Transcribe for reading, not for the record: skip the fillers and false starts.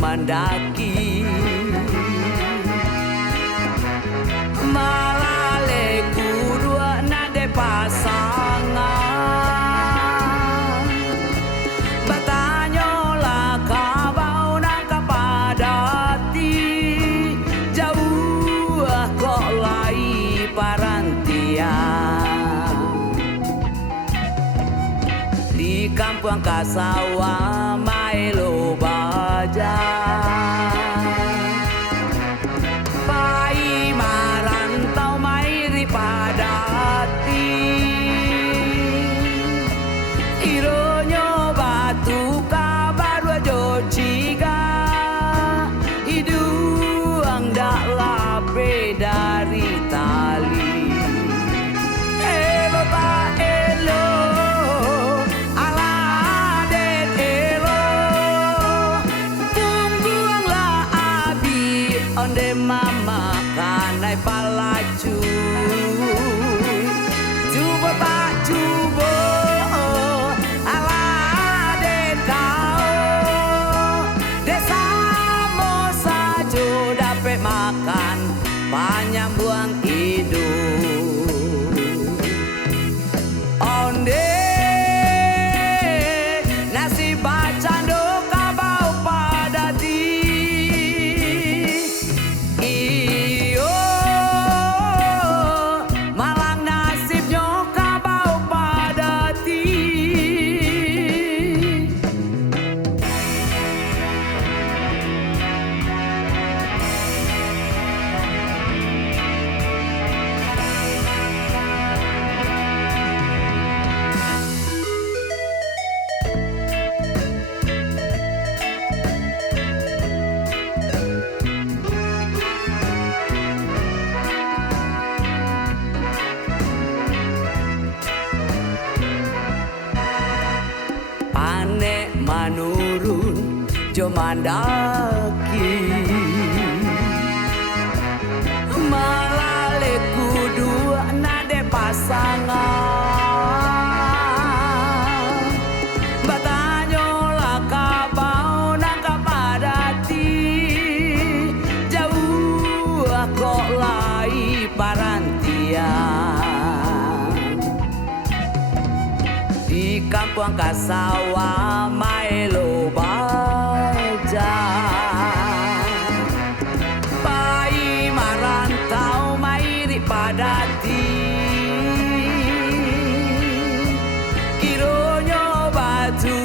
mandaki malale kudua nade pasangan batanyola kabau nang kapadati jauh kok lai parantian di kampung Kasawa maelo baja pai marantau mairi padati ironyo batu kabar jociga iduang dak lape dari tali elo tak elo onde mama kanai palaju cubo tak cubo ala den kau desa mo sajo dapat makan banyak buang hidup onde nasi bacando kabau padati ane manurun jo mandaki malale kudua nade pasangan batanyola kabau nang kapadati jauh kok lai parantian di kampung Kasawa maelo baja pai marantau mairi padati kironyo batu